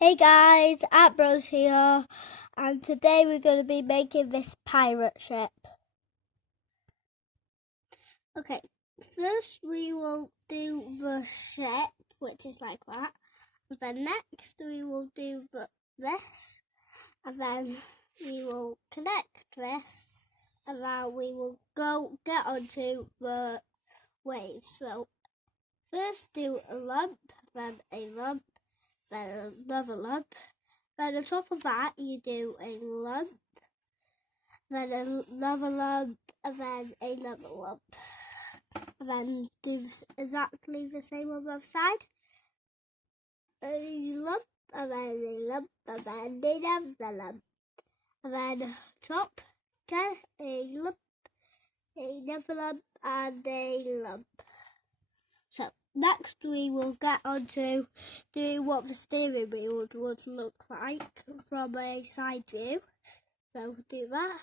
Hey guys, Bros here, and today we're going to be making this pirate ship. Okay, first we will do the ship, which is like that, and then next we will do this, and then we will connect this, and now we will get onto the waves. So first do a lump, then a lump, then another lump. Then on top of that, you do a lump, then another lump, and then another lump. And then do exactly the same on the other side. A lump, and then a lump, and then another lump. And then top, okay, a lump, another lump, and a lump. So next we will get on to do what the steering wheel would look like from a side view. So do that,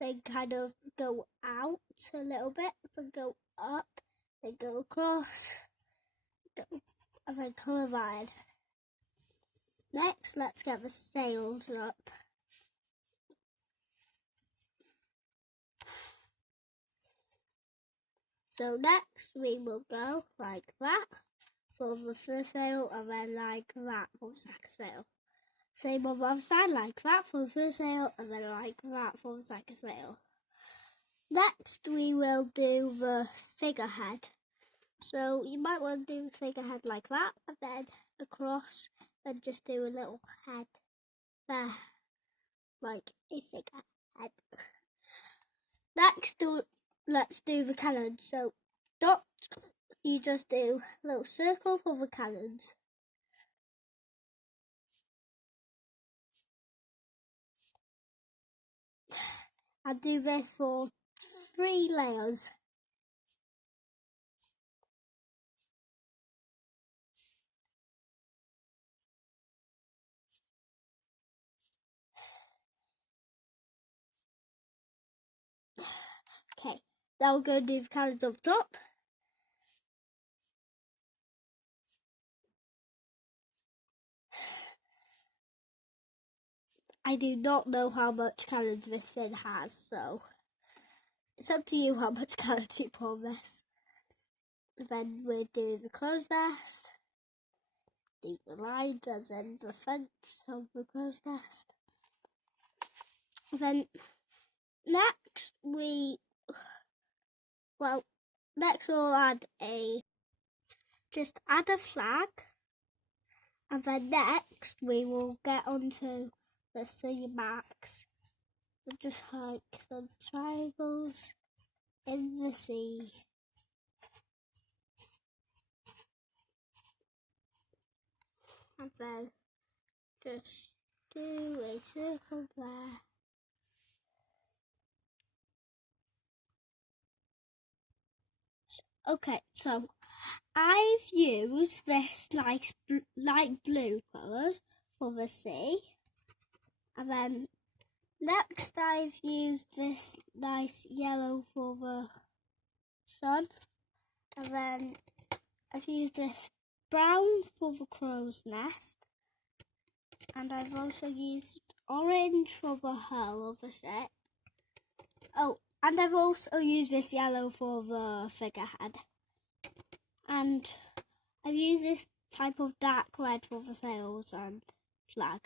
then kind of go out a little bit, then go up, then go across, and then colour line. Next, let's get the sails up. So next we will go like that for the first sail, and then like that for the second sail. Same on the other side, like that for the first sail, and then like that for the second sail. Next we will do the figurehead. So you might want to do the figurehead like that, and then across, and just do a little head there, like a figurehead. Next, let's do the cannons. So dot, you just do a little circle for the cannons. And do this for 3 layers. Okay, now we're going to do the cannons up top. I do not know how much cannons this thing has, so it's up to you how much cannons you put on this. Then we do the crow's nest, do the lines, and then the fence of the crow's nest. Then next we'll add add a flag, and then next we will get onto the sea marks, just like the triangles in the sea. And then just do a circle there. Okay, so I've used this nice light blue colour for the sea, and then next I've used this nice yellow for the sun, and then I've used this brown for the crow's nest, and I've also used orange for the hull of the ship. Oh, and I've also used this yellow for the figurehead. And I've used this type of dark red for the sails and flag.